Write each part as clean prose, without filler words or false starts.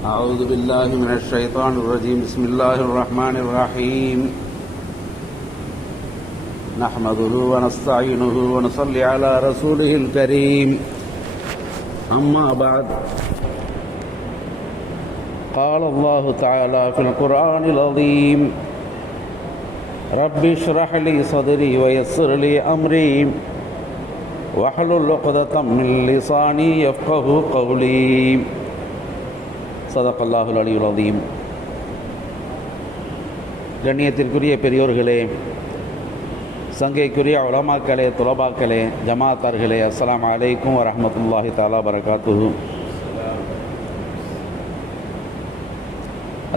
أعوذ بالله من الشيطان الرجيم. بسم الله الرحمن الرحيم. نحمده ونستعينه ونصلي على رسوله الكريم. أما بعد، قال الله تعالى في القرآن العظيم: رب اشرح لي صدري ويسر لي أمري واحلل عقدة من لساني يفقهوا قولي. صدق الله العلي العظيم. கண்ணியத்திற்குரிய பெரியோர்களே, சங்கைக்குரிய உலமாக்களே, துலபாக்களே, ஜமாத்தார்களே, அஸ்ஸலாமு அலைக்கும் வரஹ்மத்துல்லாஹி தஆலா பரகாத்துஹு.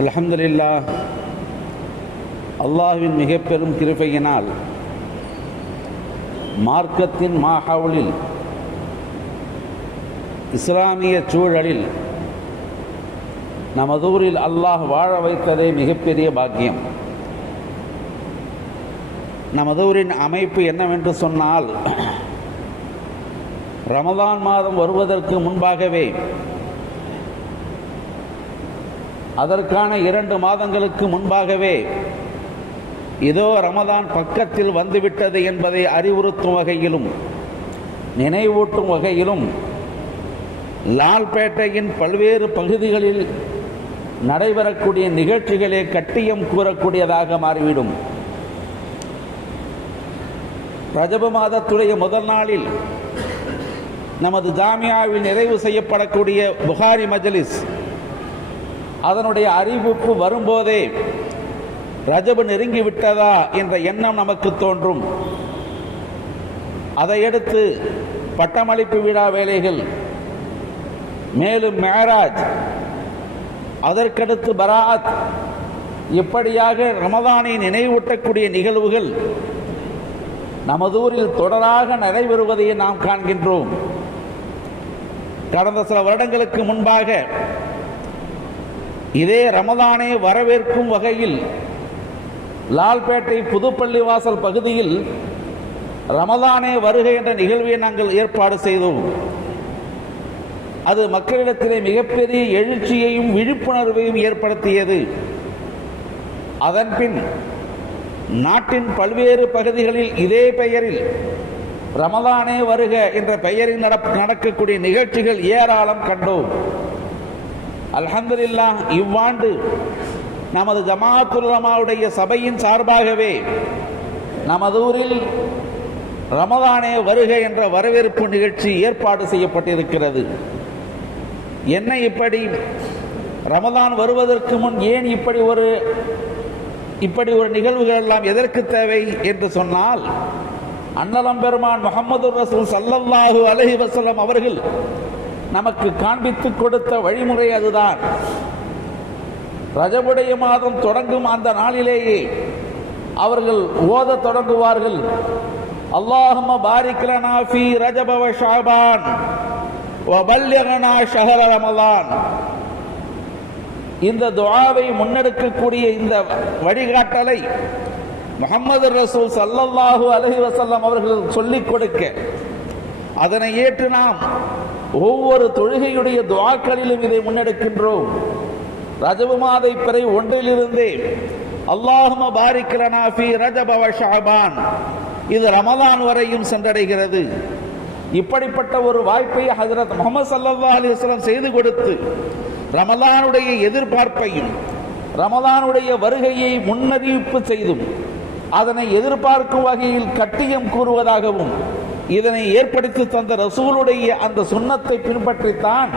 அல்ஹம்துலில்லாஹ், அல்லாஹ்வின் மிக பெரும் கிருபையினால் மார்க்கத்தின் மாஹவுலில், இஸ்லாமிய சூழலில் நமது ஊரில் அல்லாஹ் வாழ வைத்ததே மிகப்பெரிய பாக்கியம். நமது ஊரின் அமைப்பு என்னவென்று சொன்னால், ரமதான் மாதம் வருவதற்கு முன்பாகவே, அதற்கான 2 மாதங்களுக்கு முன்பாகவே இதோ ரமதான் பக்கத்தில் வந்துவிட்டது என்பதை அறிவுறுத்தும் வகையிலும் நினைவூட்டும் வகையிலும் லால்பேட்டையின் பல்வேறு பகுதிகளில் நடைபெறக்கூடிய நிகழ்ச்சிகளே கட்டியம் கூறக்கூடியதாக மாறிவிடும். ரஜப மாதத்துடைய முதல் நாளில் நமது ஜாமியாவில் நிறைவு செய்யப்படக்கூடிய புகாரி மஜ்லிஸ், அதனுடைய அறிவிப்பு வரும்போதே ரஜபு நெருங்கிவிட்டதா என்ற எண்ணம் நமக்கு தோன்றும். அதையடுத்து பட்டமளிப்பு விழா வேலைகள், மேலும் மேராஜ், அதற்கடுத்து பராத், இப்படியாக ரமதானை நினைவூட்டக்கூடிய நிகழ்வுகள் நமது ஊரில் தொடராக நடைபெறுவதை நாம் காண்கின்றோம். கடந்த சில வருடங்களுக்கு முன்பாக இதே ரமதானை வரவேற்கும் வகையில் லால்பேட்டை புதுப்பள்ளிவாசல் பகுதியில் ரமதானே வருகை என்ற நிகழ்வை நாங்கள் ஏற்பாடு செய்தோம். அது மக்களிடத்திலே மிகப்பெரிய எழுச்சியையும் விழிப்புணர்வையும் ஏற்படுத்தியது. அதன்பின் நாட்டின் பல்வேறு பகுதிகளில் இதே பெயரில் ரமதானே வருக என்ற பெயரில் நடக்கக்கூடிய நிகழ்ச்சிகள் ஏராளம் கண்டோம். அல்ஹம்துலில்லாஹ், இவ்வாண்டு நமது ஜமாஅத்துல் உலமாவுடைய சபையின் சார்பாகவே நமது ஊரில் ரமதானே வருக என்ற வரவேற்பு நிகழ்ச்சி ஏற்பாடு செய்யப்பட்டிருக்கிறது. என்ன இப்படி ரமதான் வருவதற்கு முன் ஏன் இப்படி ஒரு நிகழ்வுகள் எல்லாம் எதற்கு தேவை என்று சொன்னால், அன்னலம் பெருமான் முஹம்மது ரசூல் ஸல்லல்லாஹு அலைஹி வஸல்லம் அவர்கள் நமக்கு காண்பித்து கொடுத்த வழிமுறை அதுதான். ரஜபுடைய மாதம் தொடங்கும் அந்த நாளிலேயே அவர்கள் ஓத தொடங்குவார்கள்: அல்லாஹும்ம பாரிக் லனா ஃபீ ரஜப வ ஷஅபான் வ பல்லிக்னா ஷஹர ரமலான். இந்த துஆவை முன்னெடுக்கக்கூடிய இந்த வழிகாட்டலை முஹம்மது ரசூல் ஸல்லல்லாஹு அலைஹி வஸல்லம் அவர்கள் சொல்லிக் கொடுக்க, அதனை ஏற்று நாம் ஒவ்வொரு தொழுகையுடைய துஆக்களிலும் இதை முன்னெடுக்கின்றோம். ரஜபு மாத பிறை 1 அல்லாஹும்ம பாரிக் லனா ஃபீ ரஜப வ ஷஅபான், இது ரமலான் வரையும் சென்றடைகிறது. இப்படிப்பட்ட ஒரு வாய்ப்பை ஹஜ்ரத் முஹம்மது ஸல்லல்லாஹு அலைஹி வஸல்லம் செய்து கொடுத்து, ரமலானுடைய எதிர்பார்ப்பையும் ரமலானுடைய வருகையை முன்னறிவிப்பு செய்தும் அதனை எதிர்பார்க்கும் வகையில் கட்டியம் கூறுவதாகவும் இதனை ஏற்படுத்தி தந்த ரசூலுடைய அந்த சுன்னத்தை பின்பற்றித்தான்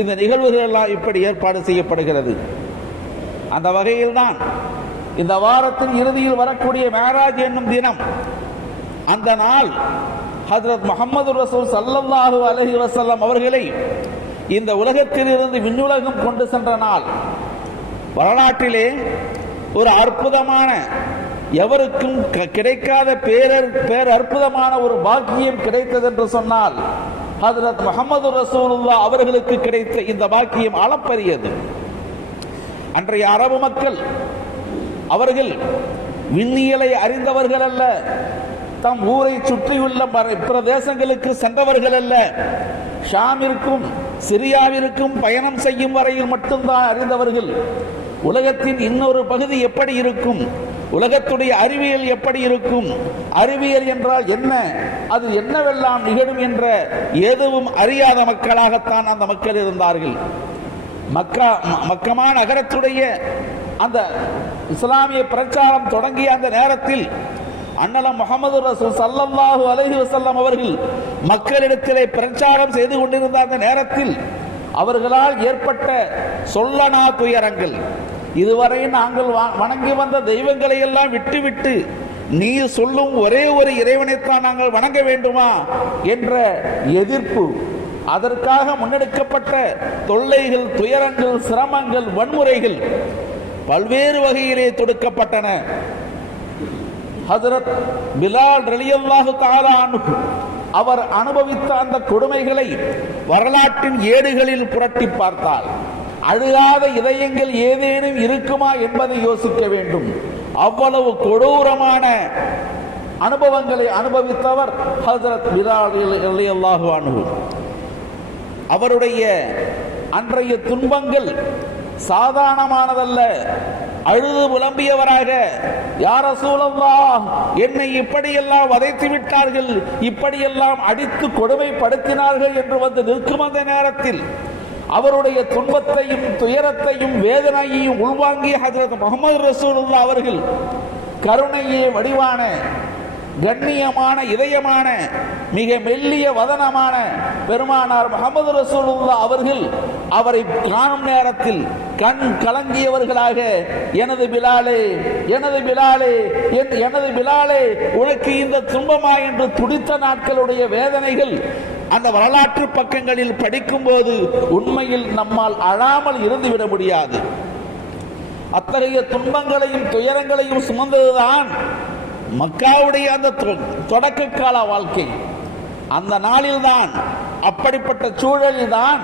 இந்த நிகழ்வுகள் எல்லாம் இப்படி ஏற்பாடு செய்யப்படுகிறது. அந்த வகையில்தான் இந்த வாரத்தின் இறுதியில் வரக்கூடிய மேராஜ் என்னும் தினம், அந்த நாள் ஹஜ்ரத் முஹம்மது ரசூல் ஸல்லல்லாஹு அலைஹி வஸல்லம் அவர்களை இந்த உலகத்தில் இருந்து விண்ணுலகம் கொண்டு சென்ற நாள். வரலாற்றிலே ஒரு அற்புதமான, எவருக்கும் கிடைக்காத பேரற்புதமான ஒரு பாக்கியம் கிடைத்தது என்று சொன்னால் ஹஜ்ரத் முஹம்மது ரசூலுல்லாஹ் அவர்களுக்கு கிடைத்த இந்த பாக்கியம் அளப்பரியது. அன்றைய அரபு மக்கள் அவர்கள் விண்ணியலை அறிந்தவர்கள் அல்ல, தம் ஊரை சுற்றியுள்ள பிரதேசங்களுக்கு சென்றவர்கள் அல்ல. ஷாமிற்கும் சிரியாவிற்கும் பயணம் செய்யும் வரையில் மட்டும்தான் அறிந்தவர்கள் உலகத்தின் இன்னொரு பகுதி எப்படி இருக்கும், உலகத்துடைய அறிவியல் எப்படி இருக்கும், அறிவியல் என்றால் என்ன, அது என்னவெல்லாம் நிகழும் என்ற எதுவும் அறியாத மக்களாகத்தான் அந்த மக்கள் இருந்தார்கள். மக்கமா நகரத்துடைய அந்த இஸ்லாமிய பிரச்சாரம் தொடங்கிய அந்த நேரத்தில் அண்ணலம் முஹம்மது ரசூல் ஸல்லல்லாஹு அலைஹி வஸல்லம் அவர்கள் மக்களிடத்திலே பிரச்சாரம் செய்து கொண்டிருந்த அந்த நேரத்தில் அவர்களால் ஏற்பட்ட சொல்லனா துயரங்கள், இதுவரை நாங்கள் வணங்கி வந்த தெய்வங்களை எல்லாம் விட்டுவிட்டு நீ சொல்லும் ஒரே ஒரு இறைவனைத்தான் நாங்கள் வணங்க வேண்டுமா என்ற எதிர்ப்பு, அதற்காக முன்னெடுக்கப்பட்ட தொல்லைகள், துயரங்கள், சிரமங்கள், வன்முறைகள் பல்வேறு வகையிலே தொடுக்கப்பட்டன. ஹஜ்ரத் பிலால் ரலியல்லாஹு தஆலா அன்ஹு அவர் அனுபவித்த அந்த கொடுமைகளை வரலாற்றின் ஏடுகளில் புரட்டி பார்த்தால் அழுகாத இதயங்கள் ஏதேனும் இருக்குமா என்பதை யோசிக்க வேண்டும். அவ்வளவு கொடூரமான அனுபவங்களை அனுபவித்தவர் ஹஜ்ரத் பிலால் ரலியல்லாஹு அன்ஹு. அவருடைய அன்றைய துன்பங்கள் சாதாரணமானதல்ல. அழுது புலம்பியவராக, யா ரசூலல்லாஹ், என்னை இப்படியெல்லாம் வதைத்து விட்டார்கள், இப்படியெல்லாம் அடித்து கொடுமைப்படுத்தினார்கள் என்று வந்து நிற்கும் அந்த நேரத்தில் அவருடைய துன்பத்தையும் துயரத்தையும் வேதனையையும் உள்வாங்கிய ஹஜ்ரத் முஹம்மது ரசூலுல்லாஹ் அவர்கள் கருணையே வடிவான, கண்ணியமான, இதயமான, மிக மெல்லிய வதனமான பெருமானார் முஹம்மது ரசூலுல்லாஹ் அவர்கள் அவரை காணும் நேரத்தில் கண் கலங்கியவர்களாக, எனது பிலாலே, எனது பிலாலே, எனது பிலாலே, உனக்கு இந்த துன்பமா என்று துடித்த நாட்களுடைய வேதனைகள் அந்த வரலாற்று பக்கங்களில் படிக்கும் போது உண்மையில் நம்மால் அழாமல் இருந்துவிட முடியாது. அத்தகைய துன்பங்களையும் துயரங்களையும் சுமந்ததுதான் மக்காவுடைய அந்த தொடக்க கால வாழ்க்கை. அந்த நாளில்தான், அப்படிப்பட்ட சூழலில் தான்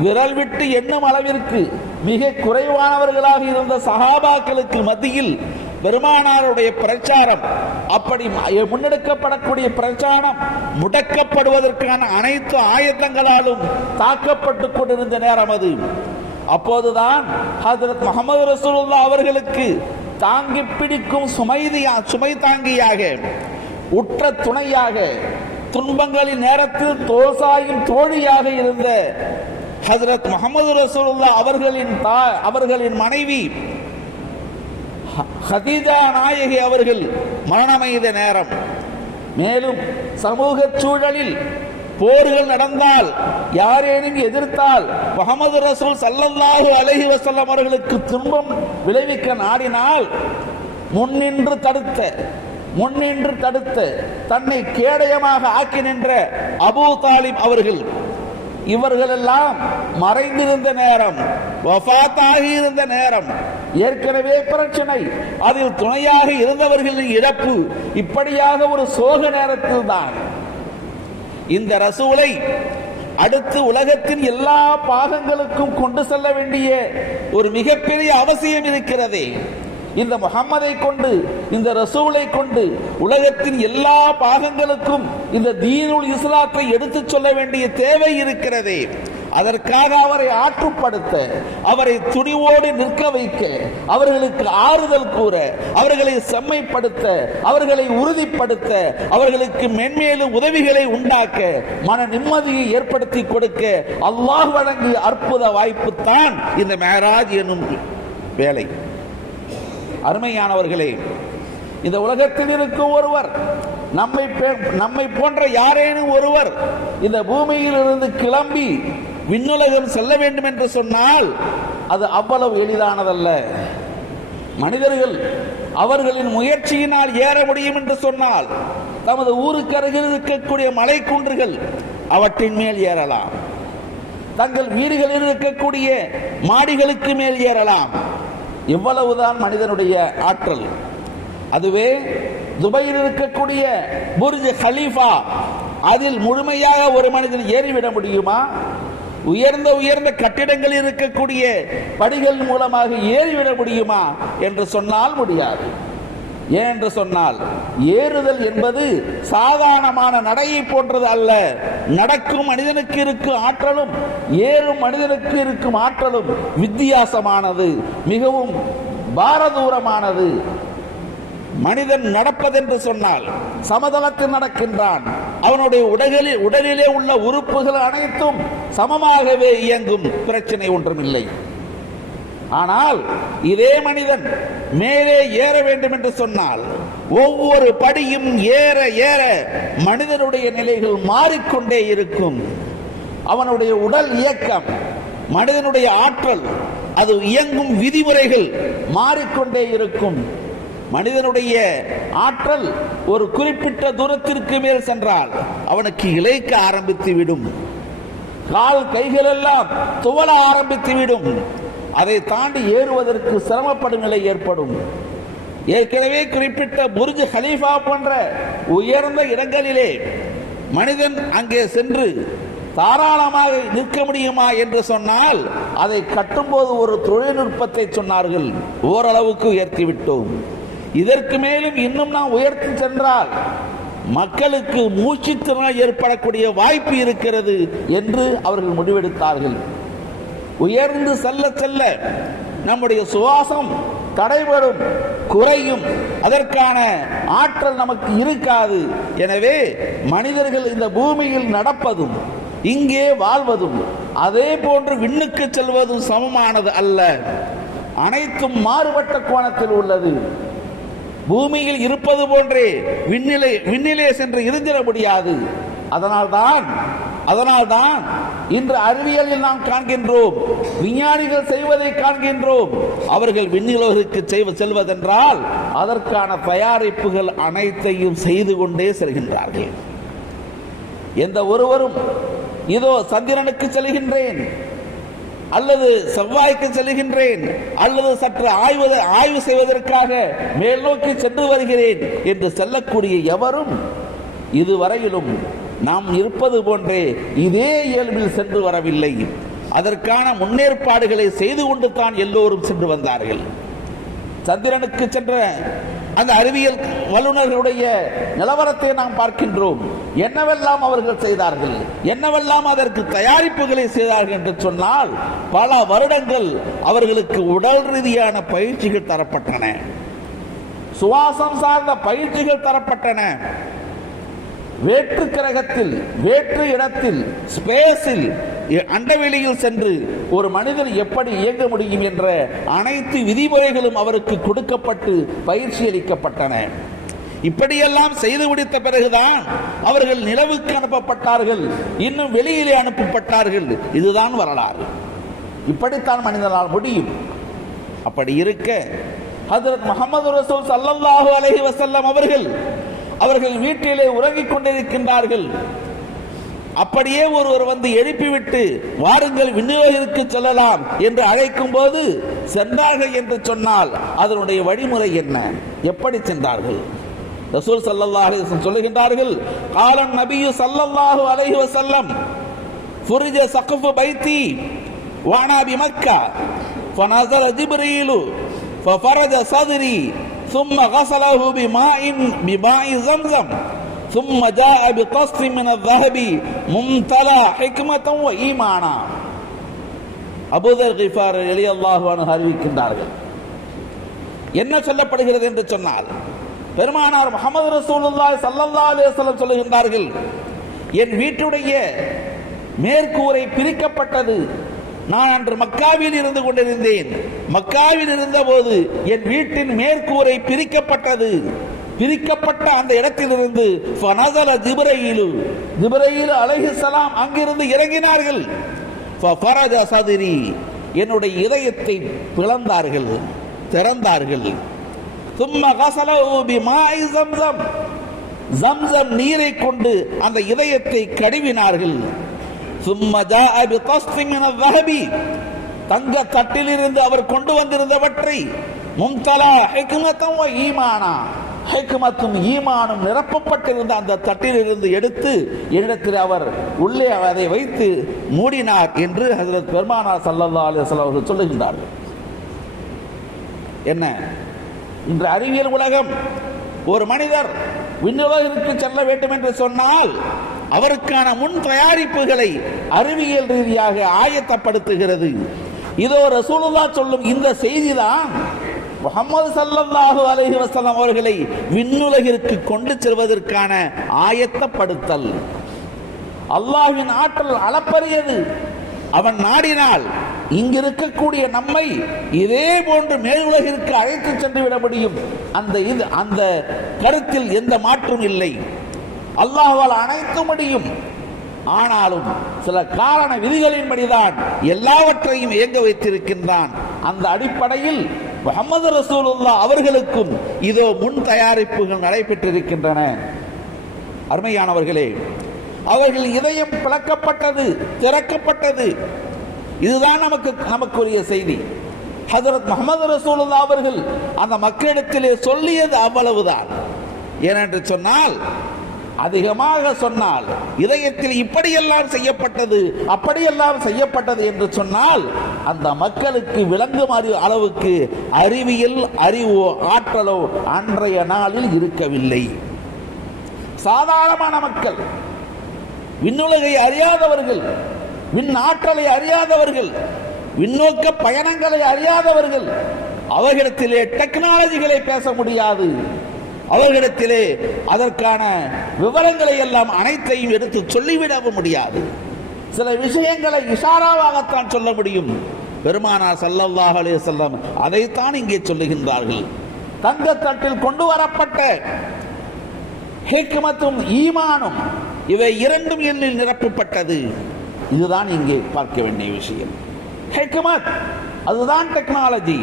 விரல் விட்டு எண்ணும் அளவிற்கு மிக குறைவானவர்களாக இருந்த சஹாபாக்களுக்கு மத்தியில் பெருமானாருடைய பிரச்சாரம், அப்படி முன்னெடுக்கப்படக்கூடிய பிரச்சாரம் முடக்கப்படுவதற்கான அனைத்து ஆயத்தங்களாலும் தாக்கப்பட்டு கொண்டிருந்த நேரம் அது. அப்போதுதான் ஹஜ்ரத் முஹம்மது ரசூலுல்லாஹ் அவர்களுக்கு தாங்கி பிடிக்கும் சுமை தாங்கியாக, உற்ற துணையாக, துன்பங்களின் நேரத்தில் தோசாயும் தோழியாக இருந்த ஹஜ்ரத் முஹம்மது ரசூலுல்லாஹ் அவர்களின் மனைவி ஹதீஜா நாயகி அவர்கள் மரணமடைந்த நேரம். மேலும் சமூக சூழலில் போர்கள் நடந்தால், யாரேனும் எதிர்த்தால் முஹம்மது ரசூல் ஸல்லல்லாஹு அலைஹி வஸல்லம் அவர்களுக்கு துன்பம் விளைவிக்க நாடினால் முன்னின்று தடுத்த தன்னை கேடயமாக ஆக்கி நின்ற அபூ தாலிப் அவர்கள், இவர்களெல்லாம் மறைந்திருந்த நேரம், வஃபாத்தாகி இருந்த நேரம், ஏற்கனவே பிரச்சனை, அதில் துணையாக இருந்தவர்களின் இழப்பு, இப்படியாக ஒரு சோக நேரத்தில் தான் இந்த ரசூலை அடுத்து உலகத்தின் எல்லா பாகங்களுக்கும் கொண்டு செல்ல வேண்டிய ஒரு மிகப்பெரிய அவசியம் இருக்கிறது. இந்த முஹம்மதை கொண்டு, இந்த ரசூலை கொண்டு உலகத்தின் எல்லா பாகங்களுக்கும் இந்த தீனுல் இஸ்லாத்தை எடுத்து சொல்ல வேண்டிய தேவை இருக்கிறது. அதற்காக அவரை ஆற்றுப்படுத்த, அவரை துணிவோடு நிற்க வைக்க, அவர்களுக்கு ஆறுதல் கூற, அவர்களை செம்மைப்படுத்த, அவர்களை உறுதிப்படுத்த, அவர்களுக்கு மென்மேலும் உதவிகளை உண்டாக்க, மன நிம்மதியை ஏற்படுத்தி கொடுக்க அல்லாஹ் வழங்கிய அற்புத வாய்ப்பு தான் இந்த மேராஜ் எனும் வேலை. அருமையானவர்களே, இந்த உலகத்தில் இருக்கும் ஒருவர், நம்மை போன்ற யாரேனும் ஒருவர் இந்த பூமியில் இருந்து கிளம்பி விண்ணுலகம் செல்ல வேண்டும் என்று சொன்னால் அது அவ்வளவு எளிதானதல்ல. மனிதர்கள் அவர்களின் முயற்சியினால் ஏற முடியும் என்று சொன்னால் தமது ஊருக்கு அருகில் இருக்கக்கூடிய மலை குன்றுகள் அவற்றின் மேல் ஏறலாம், தங்கள் வீடுகளில் இருக்கக்கூடிய மாடிகளுக்கு மேல் ஏறலாம். இவ்வளவுதான் மனிதனுடைய ஆற்றல். அதுவே துபையில் இருக்கக்கூடிய புர்ஜ் கலீஃபா, அதில் முழுமையாக ஒரு மனிதன் ஏறிவிட முடியுமா? உயர்ந்த கட்டிடங்களில் இருக்கக்கூடிய படிகள் மூலமாக ஏறிவிட முடியுமா என்று சொன்னால் முடியாது. ஏன் என்று சொன்னால் ஏறுதல் என்பது சாதாரணமான நடையை போன்றது அல்ல. நடக்கும் மனிதனுக்கு இருக்கும் ஆற்றலும் ஏறும் மனிதனுக்கு இருக்கும் ஆற்றலும் வித்தியாசமானது, மிகவும் பாரதூரமானது. மனிதன் நடப்பதென்று சொன்னால் சமதளத்தில் நடக்கின்றான். அவனுடைய உடலிலே உள்ள உறுப்புகள் அனைத்தும் சமமாகவே இயங்கும், பிரச்சனை ஒன்றுமில்லை. ஆனால் இதே மனிதன் மேலே ஏற வேண்டும் என்று சொன்னால் ஒவ்வொரு படியும் ஏற ஏற மனிதனுடைய நிலைகள் மாறிக்கொண்டே இருக்கும். அவனுடைய உடல் இயக்கம், மனிதனுடைய ஆற்றல், அது இயங்கும் விதிமுறைகள் மாறிக்கொண்டே இருக்கும். மனிதனுடைய ஆற்றல் ஒரு குறிப்பிட்ட தூரத்திற்கு மேல் சென்றால் அவனுக்கு இளைக்க ஆரம்பித்து விடும், கால் கைகள் எல்லாம் துவள ஆரம்பித்து விடும். அதை தாண்டி ஏறுவதற்கு சிரமப்படும் நிலை ஏற்படும். ஏற்கனவே குறிப்பிட்ட புர்ஜ் கலீஃபா போன்ற உயர்ந்த இடங்களிலே மனிதன் அங்கே சென்று தாராளமாக நிற்க முடியுமா என்று சொன்னால் அதை கட்டும்போது ஒரு தொழில்நுட்பத்தை சொன்னார்கள், ஓரளவுக்கு உயர்த்திவிட்டோம். இதற்கு மேலும் இன்னும் நாம் உயர்த்தி சென்றால் மக்களுக்கு மூச்சு திணறல் ஏற்படக்கூடிய வாய்ப்பு இருக்கிறது என்று அவர்கள் முடிவெடுத்தார்கள். உயர்ந்து செல்ல செல்ல நம்முடைய சுவாசம் தடைபடும், குறையும், அதற்கான ஆற்றல் நமக்கு இருக்காது. எனவே மனிதர்கள் இந்த பூமியில் நடப்பதும் இங்கே வாழ்வதும் அதே போன்று விண்ணுக்கு செல்வதும் சமமானது அல்ல. அனைத்தும் மாறுபட்ட கோணத்தில் உள்ளது. பூமியில் இருப்பது போன்றே விண்ணிலே சென்று இருந்திட முடியாது. அதனால்தான் இன்று அறிவியலில் நாம் காண்கின்றோம், விஞ்ஞானிகள் செய்வதை காண்கின்றோம். அவர்கள் விண்ணுலகிற்கு செல்வதென்றால் அதற்கான தயாரிப்புகள் அனைத்தையும் செய்து கொண்டே செல்கின்றார்கள். எந்த ஒருவரும் இதோ சந்திரனுக்கு செல்கின்றேன் அல்லது செவ்வாய்க்கு செல்கின்றேன் அல்லது சற்று ஆய்வு செய்வதற்காக மேல் நோக்கி சென்று வருகிறேன் என்று செல்லக்கூடிய எவரும் இதுவரையிலும் நாம் இருப்பது போன்றே இதே இயல்பில் சென்று வரவில்லை. அதற்கான முன்னேற்பாடுகளை செய்து கொண்டு தான் எல்லோரும் சென்று வந்தார்கள். சந்திரனுக்கு சென்ற அந்த அறிவியல் வல்லுநர்களுடைய நிலவரத்தை நாம் பார்க்கின்றோம். என்னவெல்லாம் அவர்கள் செய்தார்கள், என்னவெல்லாம் அதற்கு தயாரிப்புகளை செய்தார்கள் என்று சொன்னால் பல வருடங்கள் அவர்களுக்கு உடல் ரீதியான பயிற்சிகள் தரப்பட்டன, சுவாசம் சார்ந்த பயிற்சிகள் தரப்பட்டன. வேற்று கிரகத்தில், வேற்று இடத்தில், ஸ்பேஸில், அண்டவெளியில் சென்று ஒரு மனிதன் எப்படி இயங்க முடியும் என்ற அனைத்து விதிமுறைகளும் அவருக்கு கொடுக்கப்பட்டு பயிற்சி அளிக்கப்பட்டன. இப்படியெல்லாம் செய்து முடித்த பிறகுதான் அவர்கள் நிலவுக்கு அனுப்பப்பட்டார்கள், இன்னும் வெளியிலே அனுப்பப்பட்டார்கள். இதுதான் வரலாறு. இப்படித்தான் மனிதனால் முடியும். அப்படி இருக்க ஹஜ்ரத் முஹம்மது ரசூல் ஸல்லல்லாஹு அலைஹி வஸல்லம் அவர்கள் வீட்டிலே உறங்கிக் கொண்டிருக்கின்றார்கள். அப்படியே ஒருவர் வந்து எழுப்பிவிட்டு வாருங்கள் விண்ணுலகிற்கு செல்லலாம் என்று அழைக்கும் போது சென்றார்கள் என்று சொன்னால் அதனுடைய வழிமுறை என்ன, எப்படி சென்றார்கள்? ரசூல் ஸல்லல்லாஹு அலைஹி வஸல்லம் சொல்லுகின்றார்கள், காலன் நபியு ஸல்லல்லாஹு அலைஹி வஸல்லம் ஃபுரிஜ ஸக்ஃபு பைத்தி வானா பிமக்கா ஃபனஸல ஜிப்ரீலு ஃபஃபரஜ ஸத்ரி ثم غسله بماء زمزم ثم جاء بقسط من الذهب ممتلأ حكمة وإيمانا. அபூதர் கிஃபாரி ரலியல்லாஹு அன்ஹு அறிவிக்கின்றார்கள். என்ன சொல்லப்படுகிறது என்று சொன்னால் பெருமானார் முஹம்மது ரசூலுல்லாஹி ஸல்லல்லாஹு அலைஹி வஸல்லம் சொல்லுகின்றார்கள், என் வீட்டுடைய மேற்கூரை பிரிக்கப்பட்டது. நான் அன்று மக்காவில் இருந்து கொண்டிருந்தேன். மக்காவில் இருந்த போது என் வீட்டின் மேற்கூரை பிரிக்கப்பட்டது. பிரிக்கப்பட்ட அந்த இடத்திலிருந்து ஃபனஸல ஜிப்ரீலு அலைஹிஸ்ஸலாம் அங்கிருந்து இறங்கினார்கள். ஃபஃபரஜ ஸத்ரி என்னுடைய இதயத்தை பிளந்தார்கள், திறந்தார்கள். ثم غسله بماء زمزم ஜம்ஸம் நீரை கொண்டு அந்த இதயத்தை கழுவினார்கள். ثم جاء بقسط من الذهب தங்க தட்டிலிருந்து அவர் கொண்டு வந்திருந்தவற்றை மும்தலா ஹிக்மத்தம் வ ஈமானா ஹிக்மத்தும் ஈமானும் நிரப்பப்பட்டிருந்த அந்த தட்டிலிருந்து எடுத்து என்னிடத்தில் அவர் உள்ளே அதை வைத்து மூடினார் என்று ஹஜ்ரத் பெருமானார் ஸல்லல்லாஹு அலைஹி வஸல்லம் அவர்கள் சொல்லுகின்றார்கள். என்ன இன்று அறிவியல் உலகம் ஒரு மனிதர் விண்ணுலகிற்கு செல்ல வேண்டும் என்று சொன்னால் அவருக்கான முன் தயாரிப்புகளை அறிவியல் ரீதியாக ஆயத்தப்படுத்துகிறது. இதோ ரசூலுல்லாஹ் சொல்லும் இந்த செய்திதான் முஹம்மது ஸல்லல்லாஹு அலைஹி வஸல்லம் அவர்களை விண்ணுலகிற்கு கொண்டு செல்வதற்கான ஆயத்தப்படுத்தல். அல்லாஹ்வின் ஆற்றல் அளப்பரியது. அவன் நாடினால் இங்கிருக்கக்கூடிய நம்மை இதே போன்று மேலுலகிற்கு அழைத்து சென்று விட முடியும். அந்த கருத்தில் எந்த மாற்றும் இல்லை. அல்லாஹ்வால் அனைத்து முடியும். ஆனாலும் சில காரண விதிகளின்படிதான் எல்லாவற்றையும் இயங்க வைத்திருக்கின்றான். அந்த அடிப்படையில் முஹம்மது ரசூலுல்லாஹ் அவர்களுக்கும் இதோ முன் தயாரிப்புகள் நடைபெற்றிருக்கின்றன. அருமையானவர்களே, அவர்கள் இதயம் பிளக்கப்பட்டது, திறக்கப்பட்டது. இதுதான் நமக்குரிய செய்தி. ஹஜ்ரத் முஹம்மது ரசூலுல்லாஹ் அவர்கள் அந்த மக்களிடத்திலே சொல்லியது அவ்வளவுதான். ஏனென்று சொன்னால், அதிகமாக சொன்னால் இதயத்தில் இப்படியெல்லாம் செய்யப்பட்டது, அப்படியெல்லாம் செய்யப்பட்டது என்று சொன்னால் அந்த மக்களுக்கு விளங்கும் அளவுக்கு அறிவியல் அறிவோ ஆற்றலோ அன்றைய நாளில் இருக்கவில்லை. சாதாரணமான மக்கள், விண்ணுலகை அறியாதவர்கள், விண் ஆற்றலை அறியாதவர்கள், விண்ணோக்க பயணங்களை அறியாதவர்கள், அவர்களிடத்திலே டெக்னாலஜிகளை பேச முடியாது. அவர்களிடத்திலே அதற்கான விவரங்களை எல்லாம் அனைத்தையும் எடுத்து சொல்லிவிடவும் முடியாது. சில விஷயங்களை இஷாராவாகத்தான் சொல்ல முடியும். பெருமானார் ஸல்லல்லாஹு அலைஹி வஸல்லம் அதைத்தான் இங்கே சொல்லுகின்றார்கள். தங்கத்தட்டில் கொண்டு வரப்பட்ட ஹிக்மத்தும் ஈமானும் இவை இரண்டும் எண்ணில் நிரப்பப்பட்டது. இதுதான் இங்கே பார்க்க வேண்டிய விஷயம். ஹிக்மத் அதுதான் டெக்னாலஜி,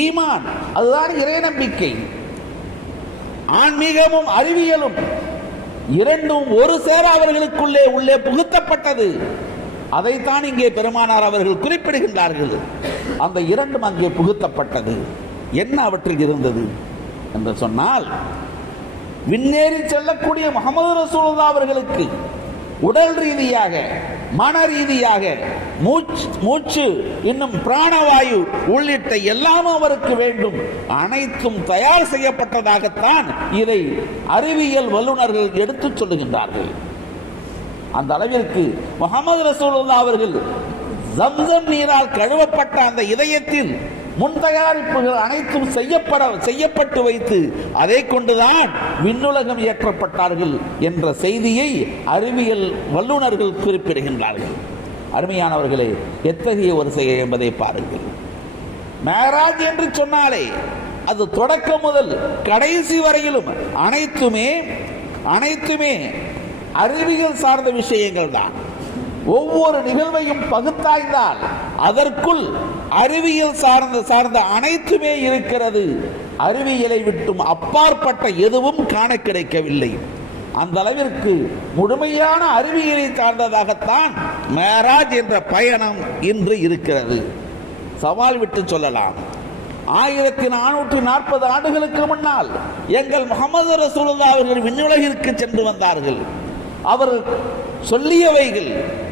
ஈமான் அதுதான் இறை நம்பிக்கை. ஆன்மீகமும் அறிவியலும் இரண்டும் ஒரு சேர அவர்களுக்குள்ளே உள்ளே புகுத்தப்பட்டது. அதைத்தான் இங்கே பெருமானார் அவர்கள் குறிப்பிடுகின்றார்கள். அந்த இரண்டும் அங்கே புகுத்தப்பட்டது. என்ன அவற்றில் இருந்தது என்று சொன்னால், விண்ணேறி செல்லக்கூடிய முஹம்மது ரசூலுல்லாஹ் அவர்களுக்கு உடல் ரீதியாக, மன ரீதியாக, மூச்சு இன்னும் பிராணவாயு உள்ளிட்ட எல்லாம் அவருக்கு வேண்டும். அனைத்தும் தயார் செய்யப்பட்டதாகத்தான் இதை அறிவியல் வல்லுநர்கள் எடுத்துச் சொல்லுகின்றார்கள். அந்த அளவிற்கு முஹம்மது ரசூலுல்லாஹ் அவர்கள் ஜம்ஸம் நீரால் கழுவப்பட்ட அந்த இதயத்தில் முன் தயாரிப்புகள் அனைத்தும் செய்யப்பட்டு வைத்து அதை கொண்டுதான் விண்ணுலகம் ஏற்றப்பட்டார்கள் என்ற செய்தியை அறிவியல் வல்லுநர்கள் குறிப்பிடுகின்றார்கள். அருமையானவர்களே, எத்தகைய ஒரு செயல் என்பதை பாருங்கள். மேராஜ் என்று சொன்னாலே அது தொடக்கம் முதல் கடைசி வரையிலும் அனைத்துமே அறிவியல் சார்ந்த விஷயங்கள் தான். ஒவ்வொரு நிகழ்வையும் பகுத்தாய்ந்தால் அதற்குள் அறிவியல் சார்ந்த அனைத்துமே இருக்கிறது. அறிவியலை விட்டும் அப்பாற்பட்ட எதுவும் காண கிடைக்கவில்லை. அந்த அளவிற்கு முழுமையான அறிவியலை சார்ந்ததாகத்தான் மேராஜ் என்ற பயணம் இன்று இருக்கிறது. சவால் விட்டு சொல்லலாம், 1440 ஆண்டுகளுக்கு முன்னால் எங்கள் முஹம்மது ரசூலுல்லாஹ் அவர்கள் விண்ணுலகிற்கு சென்று வந்தார்கள். அவர் சொல்லியவைகள்,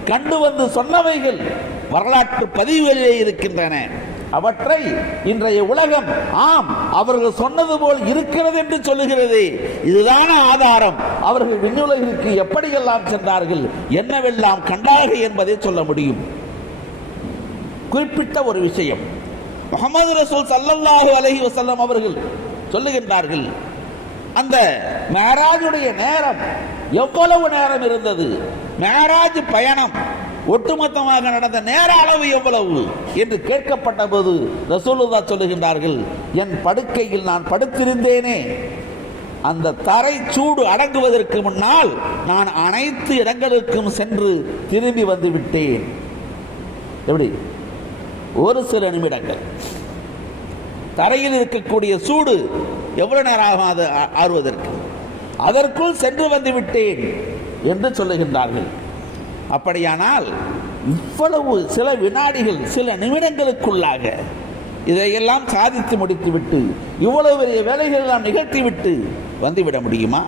கண்டு வந்து சொன்னவைகள் வரலாற்று பதிவுகளிலே இருக்கின்றன. அவற்றை இன்றைய உலகம் ஆம் அவர்கள் சொன்னது போல் இருக்கிறது என்று சொல்லுகிறது. இதுதான ஆதாரம். அவர்கள் விண்ணுலகிற்கு எப்படியெல்லாம் சென்றார்கள், என்னவெல்லாம் கண்டார்கள் என்பதை சொல்ல முடியும். குறிப்பிட்ட ஒரு விஷயம், முஹம்மது ரசூல் ஸல்லல்லாஹு அலைஹி வஸல்லம் அவர்கள் சொல்லுகின்றார்கள், அந்த மேராஜுடைய நேரம் எவ்வளவு நேரம் இருந்தது, மேராஜ் பயணம் ஒட்டுமொத்தமாக நடந்த நேர அளவு எவ்வளவு என்று கேட்கப்பட்ட போது ரசூலுல்லாஹ் சொல்லுகின்றார்கள், என் படுக்கையில் நான் படுத்திருந்தேனே, அந்த தரை சூடு அடங்குவதற்கு முன்னால் நான் அனைத்து இடங்களுக்கும் சென்று திரும்பி வந்து விட்டேன். எப்படி? ஒரு சில நிமிடங்கள். தரையில் இருக்கக்கூடிய சூடு எவ்வளவு நேரம் ஆறுவதற்கு, அதற்குள் சென்று வந்து விட்டேன் என்று சொல்லுகின்றார்கள். அப்படியானால் இவ்வளவு சில வினாடிகள், சில நிமிடங்களுக்குள்ளாக இதையெல்லாம் சாதித்து முடித்துவிட்டு இவ்வளவு பெரிய வேலைகள் எல்லாம் நிகழ்த்திவிட்டு வந்துவிட முடியுமா?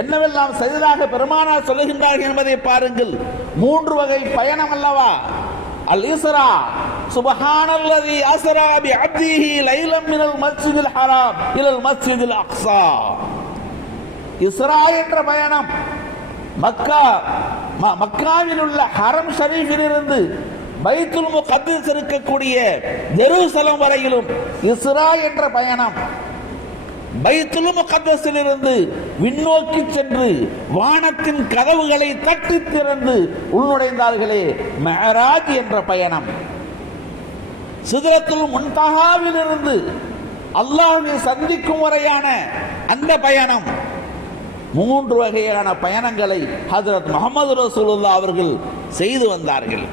என்னவெல்லாம் செய்ததாக பெருமானார் சொல்லுகின்றார்கள் என்பதை பாருங்கள். 3 வகை பயணம் அல்லவா? அல் இஸ்ரா, சுப்ஹானல்லதி அஸ்ரா பி அப்திஹி லைலம் மினல் மஸ்ஜிதில் ஹராம் இலல் மஸ்ஜிதில் அக்ஸா. இஸ்ரா என்ற பயணம் மக்காவில் உள்ள ஹரம் ஷரீஃபிலிருந்து பைத்துல் முகத்தஸ் இருக்கக்கூடிய ஜெருசலம் வரையிலும் இஸ்ரா என்ற பயணம். பைத்துல் முகத்தஸிலிருந்து விண்ணோக்கி சென்று வானத்தின் கதவுகளை தட்டி திறந்து உள்நுழைந்தார்களே, மெஹராஜ் என்ற பயணம். சிதறத்துல் முன்தஹாவிலிருந்து அல்லாஹ்வை சந்திக்கும் வரையான அந்த பயணம். 3 வகையான பயணங்களை ஹஜ்ரத் முஹம்மது ரசூலுல்லாஹ் அவர்கள் செய்து வந்தார்கள்.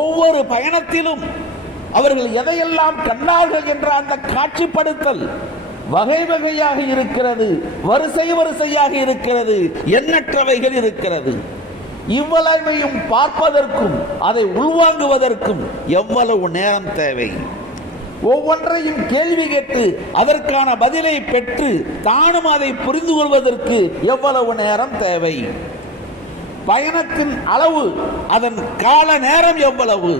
ஒவ்வொரு பயணத்திலும் அவர்கள் எதையெல்லாம் கண்டார்கள் என்ற அந்த காட்சிப்படுத்தல் வகை வகையாக இருக்கிறது, வரிசை வரிசையாக இருக்கிறது, எண்ணற்றவைகள் இருக்கிறது. இவ்வளவையும் பார்ப்பதற்கும் அதை உள்வாங்குவதற்கும் எவ்வளவு நேரம் தேவை? ஒவ்வொன்றையும் கேள்வி கேட்டு அதற்கான பதிலை பெற்று தானும் அதை புரிந்து கொள்வதற்கு எவ்வளவு நேரம் தேவை? பயணத்தின் அளவு, அதன் கால நேரம் எவ்வளவு?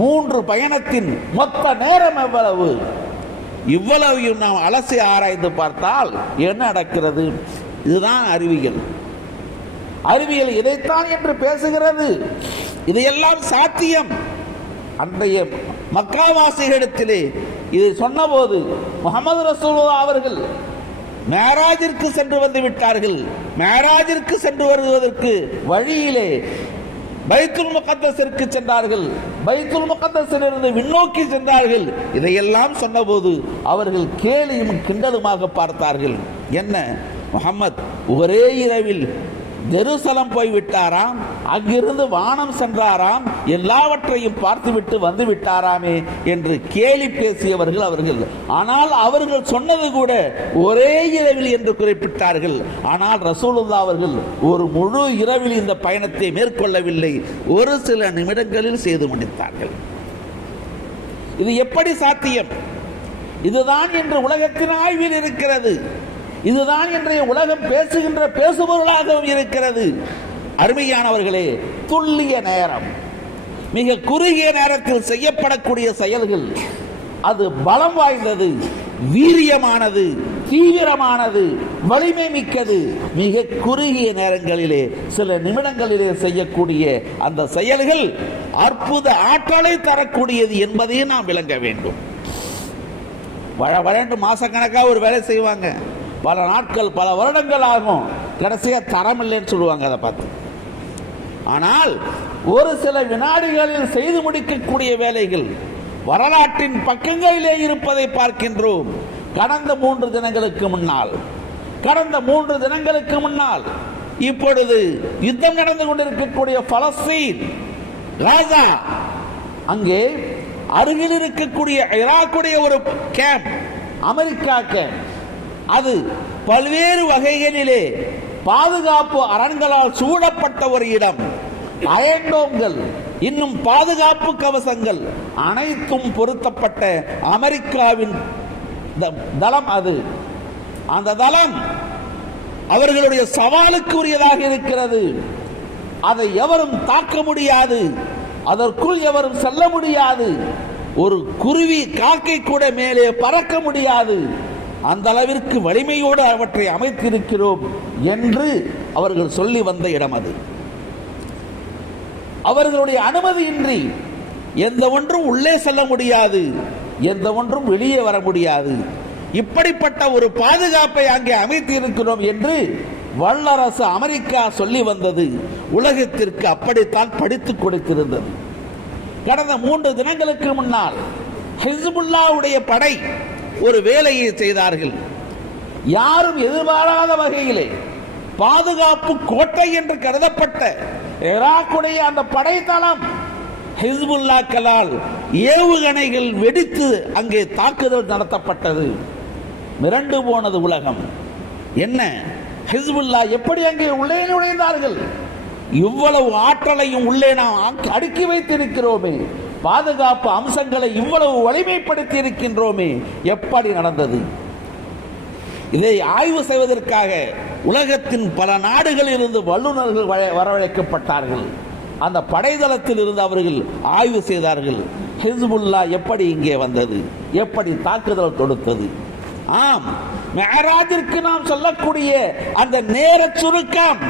3 பயணத்தின் மொத்த நேரம் எவ்வளவு? இவ்வளவையும் நாம் அலசி ஆராய்ந்து பார்த்தால் என்ன நடக்கிறது? இதுதான் அறிவியல். அறிவியல் இதைத்தான் என்று பேசுகிறது. இதையெல்லாம் சாத்தியம். அன்றைய மக்காவாசிகளிடத்திலே இதை சொன்னபோது முஹம்மது ரசூலுல்லாஹ் அவர்கள் மேராஜிற்கு சென்று வந்து விட்டார்கள். மேராஜிற்கு சென்று வருவதற்கு வழியிலே பைத்துல் முகத்தஸிற்கு சென்றார்கள். பைத்துல் முகத்தஸிலிருந்து விண்ணோக்கி சென்றார்கள். இதையெல்லாம் சொன்னபோது அவர்கள் கேலியும் கிண்டலுமாக பார்த்தார்கள். என்ன, முஹம்மத் ஒரே இரவில் ஜெருசலம் போய்விட்டாராம், அங்கிருந்து வானம் சென்றாராம், எல்லாவற்றையும் பார்த்துவிட்டு வந்து விட்டாராமே என்று கேலி பேசியவர்கள் அவர்கள். ஆனால் அவர்கள் சொன்னது கூட ஒரே இரவில் என்று குறிப்பிட்டார்கள். ஆனால் ரசூலுல்லாஹ் அவர்கள் ஒரு முழு இரவில் இந்த பயணத்தை மேற்கொள்ளவில்லை, ஒரு சில நிமிடங்களில் செய்து முடித்தார்கள். இது எப்படி சாத்தியம்? இதுதான் என்று உலகத்தின் ஆய்வில் இருக்கிறது. இதுதான் இன்றைய உலகம் பேசுகின்ற பேசுபொருளாகவும் இருக்கிறது. அருமையானவர்களே, துல்லிய நேரம், மிக குறுகிய நேரத்தில் செய்யப்படக்கூடிய செயல்கள், அது பலம் வாய்ந்தது, வீரியமானது, தீவிரமானது, வலிமை மிக்கது. மிக குறுகிய நேரங்களிலே, சில நிமிடங்களிலே செய்யக்கூடிய அந்த செயல்கள் அற்புத ஆற்றலை தரக்கூடியது என்பதையும் நாம் விளங்க வேண்டும். வழண்டு மாசக்கணக்காக ஒரு வேலை செய்வாங்க, பல நாட்கள் பல வருடங்கள் ஆகும், கடைசியாக தரம் இல்லைன்னு சொல்லுவாங்க. அதை பார்த்து ஆனால் ஒரு சில வினாடிகளில் செய்து முடிக்கக்கூடிய வேலைகள் வரலாற்றின் பக்கங்களிலே இருப்பதை பார்க்கின்றோம். கடந்த 3 தினங்களுக்கு முன்னால் இப்பொழுது யுத்தம் நடந்து கொண்டிருக்கக்கூடிய பலஸ்தீன் காசா, அங்கே அருகில் இருக்கக்கூடிய ஈராக்குடைய ஒரு கேம்ப், அமெரிக்கா கேம்ப், அது பல்வேறு வகைகளிலே பாதுகாப்பு அரண்களால் சூழப்பட்ட ஒரு இடம். அயன்டோம்கள், இன்னும் பாதுகாப்பு கவசங்கள் அனைத்தும் பொருத்தப்பட்ட அமெரிக்காவின் தளம் அது. அந்த தளம் அவர்களுடைய சவாலுக்கு உரியதாக இருக்கிறது. அதை எவரும் தாக்க முடியாது, அதற்குள் எவரும் செல்ல முடியாது. ஒரு குருவி, காக்கை கூட மேலே பறக்க முடியாது. அந்த அளவிற்கு வலிமையோடு அவற்றை அமைத்திருக்கிறோம் என்று அவர்கள் சொல்லி வந்த இடம் அது. அவர்களுடைய அனுமதியின்றி எந்த ஒன்றும் உள்ளே செல்ல முடியாது, எந்த ஒன்றும் வெளியே வர முடியாது. இப்படிப்பட்ட ஒரு பாதுகாப்பை அங்கே அமைத்து இருக்கிறோம் என்று வல்லரசு அமெரிக்கா சொல்லி வந்தது. உலகத்திற்கு அப்படித்தான் படித்துக் கொடுத்திருந்தது. கடந்த 3 தினங்களுக்கு முன்னால் ஹிஸ்புல்லாவுடைய படை ஒரு வேலையை செய்தார்கள். யாரும் எதிர்பாராத வகையிலே பாதுகாப்பு கோட்டை என்று கருதப்பட்ட ஈராக்குடைய அந்த படைத்தளம் ஹிஸ்புல்லாக்களால் ஏவுகணைகள் வெடித்து அங்கே தாக்குதல் நடத்தப்பட்டது. மிரண்டு போனது உலகம். என்ன, ஹிஸ்புல்லா எப்படி அங்கே உள்ளே நுழைந்தார்கள்? இவ்வளவு ஆற்றலையும் உள்ளே நாம் அடுக்கி வைத்திருக்கிறோமே, பாதுகாப்பு அம்சங்களை இவ்வளவு வலிமைப்படுத்தி இருக்கின்றோமே, எப்படி நடந்தது? இதை ஆய்வு செய்வதற்காக உலகத்தின் பல நாடுகளில் இருந்து வல்லுநர்கள் வரவழைக்கப்பட்டார்கள். அந்த படைதளத்தில் இருந்து அவர்கள் ஆய்வு செய்தார்கள். ஹிஸ்புல்லா எப்படி இங்கே வந்தது, எப்படி தாக்குதல் தொடுத்தது. ஆம், மெஹராஜிற்கு நாம் சொல்லக்கூடிய அந்த நேர சுருக்கம்,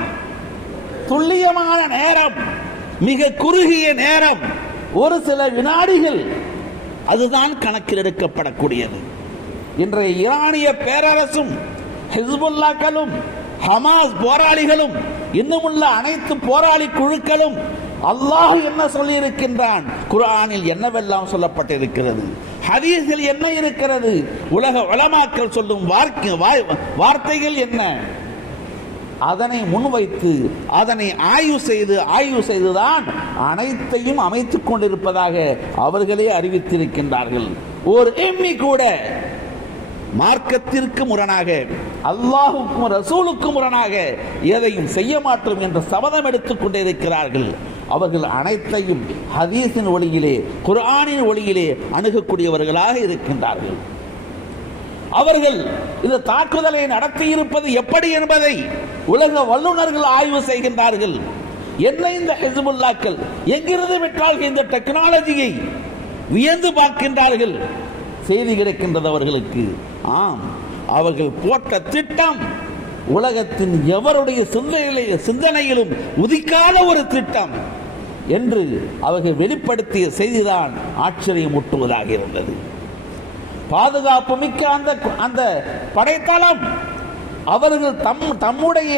துல்லியமான நேரம், மிக குறுகிய நேரம், ஒரு சில வினாடிகள், அதுதான் கணக்கில் எடுக்கப்படக்கூடியது. இன்றைய ஈரானிய பேரரசும் ஹிஸ்புல்லாக்களும் ஹமாஸ் போராளிகளும் இன்னுமுள்ள அனைத்து போராளி குழுக்களும் அல்லாஹ் என்ன சொல்லி இருக்கின்றான், குர்ஆனில் என்னவெல்லாம் சொல்லப்பட்டிருக்கிறது, ஹதீஸில் என்ன இருக்கிறது, உலக உலமாக்கள் சொல்லும் வார்த்தைகள் என்ன, அதனை முன்வைத்து அதனை ஆய்வு செய்துதான் அனைத்தையும் அமைத்துக் கொண்டிருப்பதாக அவர்களே அறிவித்திருக்கின்றார்கள். ஒரு எம்மி கூட மார்க்கத்திற்கு முரணாக, அல்லாஹுக்கும் ரசூலுக்கும் முரணாக எதையும் செய்ய மாட்டோம் என்ற சபதம் எடுத்துக் கொண்டிருக்கிறார்கள். அவர்கள் அனைத்தையும் ஹதீஸின் ஒளியிலே, குர்ஆனின் ஒளியிலே அணுகக்கூடியவர்களாக இருக்கின்றார்கள். அவர்கள் இந்த தாக்குதலை நடத்தியிருப்பது எப்படி என்பதை உலக வல்லுநர்கள் ஆய்வு செய்கின்றார்கள். என்ன இந்த ஹிஸ்புல்லாக்கள் எங்கிருந்து பெற்றார்கள் இந்த டெக்னாலஜியை வியந்து பார்க்கின்றார்கள். செய்தி கிடைக்கின்றது அவர்களுக்கு. ஆம், அவர்கள் போட்ட திட்டம் உலகத்தின் எவருடைய சிந்தனையிலும் உதிக்காத ஒரு திட்டம் என்று அவர்கள் வெளிப்படுத்திய செய்திதான் ஆச்சரியமூட்டுவதாக இருந்தது. பாதுகாப்பு மிக்க அந்த படைத்தளம், அவர்கள் தம்முடைய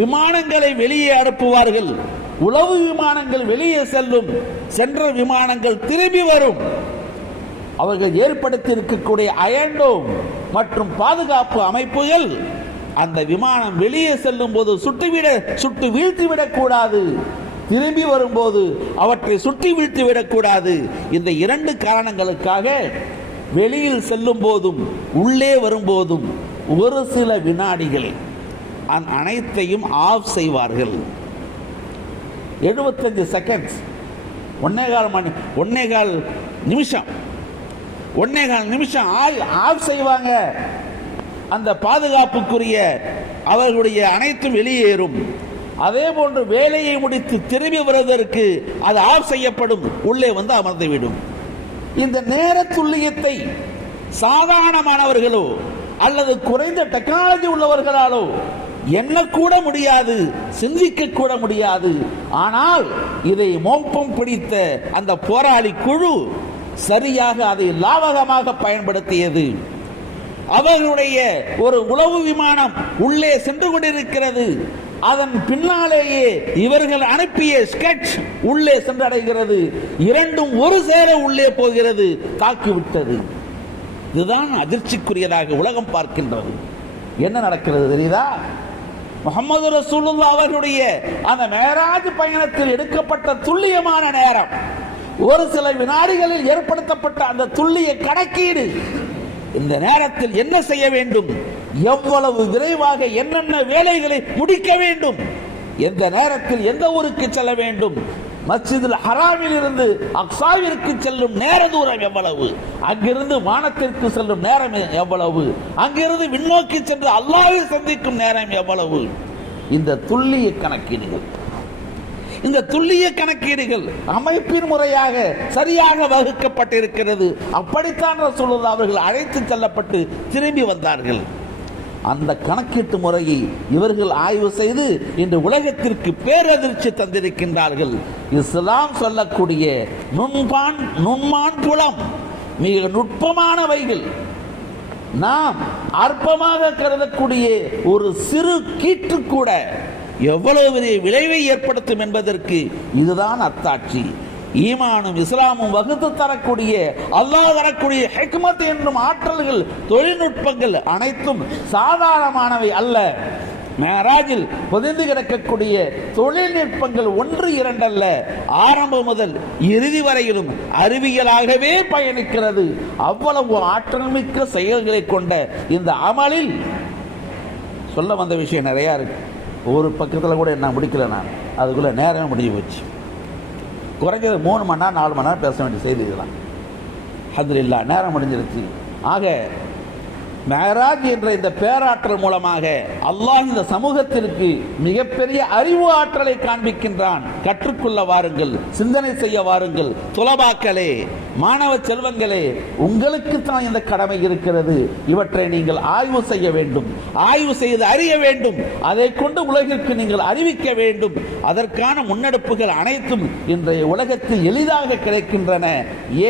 விமானங்களை வெளியே அனுப்புவார்கள். உளவு விமானங்கள் வெளியே சென்ற விமானங்கள் திரும்பி வரும். அவர்கள் ஏற்படுத்தி இருக்கக்கூடிய அயன்டோம் மற்றும் பாதுகாப்பு அமைப்புகள் அந்த விமானம் வெளியே செல்லும் போது சுட்டு வீழ்த்திவிடக் கூடாது, திரும்பி வரும்போது அவற்றை சுட்டி வீழ்த்தி விடக்கூடாது. இந்த இரண்டு காரணங்களுக்காக வெளியில் செல்லும் போதும் உள்ளே வரும்போதும் ஒரு சில வினாடிகள் அனைத்தையும் ஆஃப் செய்வார்கள். 75 செகண்ட்ஸ், 1.25 நிமிஷம் ஆஃப் செய்வாங்க. அந்த பாதுகாப்புக்குரிய அவர்களுடைய அனைத்தும் வெளியேறும். அதே போன்று வேலையை முடித்து திரும்பி வருவதற்கு அது ஆஃப் செய்யப்படும், உள்ளே வந்து அமர்ந்துவிடும். இந்த நேர துல்லியத்தை சாதாரணமானவர்களோ அல்லது குறைந்த டெக்னாலஜி உள்ளவர்களாலோ எண்ணக்கூட முடியாது, சிந்திக்க கூட முடியாது. ஆனால் இதை மோப்பம் பிடித்த அந்த போராளி குழு சரியாக அதை லாபகமாக பயன்படுத்தியது. அவர்களுடைய ஒரு உளவு விமானம் உள்ளே சென்று கொண்டிருக்கிறது. அதன் பின்னாலேயே இவர்கள் அனுப்பிய ஸ்கெட்ச் உள்ளே சென்றடைகிறது. இரண்டும் ஒரு சேர உள்ளே போகிறது, தாக்கிவிட்டது. இதுதான் அதிர்ச்சிக்குரியதாக உலகம் பார்க்கின்றது. என்ன நடக்கிறது தெரியுதா? முஹம்மது ரசூலுல்லாஹ் அவர்களுடைய அந்த மேராஜ் பயணத்தில் எடுக்கப்பட்ட துல்லியமான நேரம், ஒரு சில வினாடிகளில் ஏற்படுத்தப்பட்ட அந்த துல்லிய கணக்கீடு, இந்த நேரத்தில் என்ன செய்ய வேண்டும், எவ்வளவு விரைவாக என்னென்ன வேலைகளை முடிக்க வேண்டும், எந்த நேரத்தில் எந்த ஊருக்கு செல்ல வேண்டும், மஸ்ஜிதுல் ஹராமில் இருந்து அக்ஸாவிற்கு செல்லும் நேர தூரம் எவ்வளவு, அங்கிருந்து வானத்திற்கு செல்லும் நேரம் எவ்வளவு, அங்கிருந்து விண்ணோக்கி சென்று அல்லாஹ்வை சந்திக்கும் நேரம் எவ்வளவு, இந்த துல்லிய கணக்கீடுகள் அமைப்பின் முறையாக சரியாக வகுக்கப்பட்டிருக்கிறது. அப்படித்தான் ரசூலுல்லாஹ் அவர்கள் அழைத்து செல்லப்பட்டு திரும்பி வந்தார்கள். அந்த கணக்கீட்டு முறையை இவர்கள் ஆய்வு செய்து இன்று உலகத்திற்கு பேரதிர்ச்சி தந்திருக்கின்றார்கள். இஸ்லாம் சொல்லக்கூடிய நுண்மான் புலம் மிக நுட்பமானவைகள், நாம் அற்பமாக கருதக்கூடிய ஒரு சிறு கீற்று கூட எவ்வளவு பெரிய விளைவை ஏற்படுத்தும் என்பதற்கு இதுதான் அத்தாட்சி. ஈமானும் இஸ்லாமும் வகுத்து தரக்கூடிய, அல்லாஹ் தரக்கூடிய ஹிக்மத் என்னும் ஆற்றல்கள், தொழில்நுட்பங்கள் அனைத்தும் சாதாரணமானவை அல்ல. மேராஜில் புதைந்து கிடக்கக்கூடிய தொழில்நுட்பங்கள் 1, 2 அல்ல, ஆரம்பம் முதல் இறுதி வரையிலும் அறிவியலாகவே பயணிக்கிறது. அவ்வளவு ஆற்றல் மிக்க செயல்களை கொண்ட இந்த அமலில் சொல்ல வந்த விஷயம் நிறையா இருக்கு. ஒரு பக்கத்தில் கூட என்ன முடிக்கல, நான் அதுக்குள்ள நேரமே முடிஞ்சு போச்சு. குறைஞ்சது 3 மணி நேரம் 4 மணி நேரம் பேச வேண்டிய செய்தி இதெல்லாம். அல்ஹம்துலில்லாஹ் நேரம் முடிஞ்சிருச்சு. ஆக மேராஜ் என்ற இந்த பேராற்றல் மூலமாக அல்லாஹ் இந்த சமூகத்திற்கு மிகப்பெரிய அறிவு ஆற்றலை காண்பிக்கின்றான். கற்றுக்கொள்ள வாருங்கள், சிந்தனை செய்ய வாருங்கள். துலபாக்களே, மாணவ செல்வங்களே, உங்களுக்கு தான் இந்த கடமை இருக்கிறது. இவற்றை நீங்கள் ஆய்வு செய்ய வேண்டும், ஆய்வு செய்து அறிய வேண்டும், அதை கொண்டு உலகிற்கு நீங்கள் அறிவிக்க வேண்டும். அதற்கான முன்னெடுப்புகள் அனைத்தும் இன்றைய உலகத்தில் எளிதாக கிடைக்கின்றன.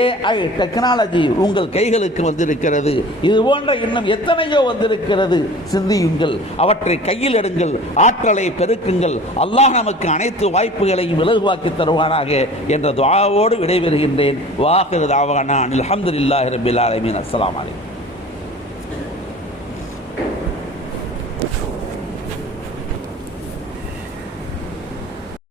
AI டெக்னாலஜி உங்கள் கைகளுக்கு வந்திருக்கிறது. இது போன்ற இன்னும் எத்தனையோ வந்திருக்கிறது. சிந்தியுங்கள், அவற்றை கையில் எடுங்கள், ஆற்றலை பெருக்குங்கள். அல்லாஹ் நமக்கு அனைத்து வாய்ப்புகளையும் இலகுவாக்கி தருவானாக என்ற துஆவோடு விடைபெறுகின்றேன். வாஹிரு தாவானா அல்ஹம்துலில்லாஹி ரப்பில் ஆலமீன். அஸ்ஸலாமு அலைக்கும்.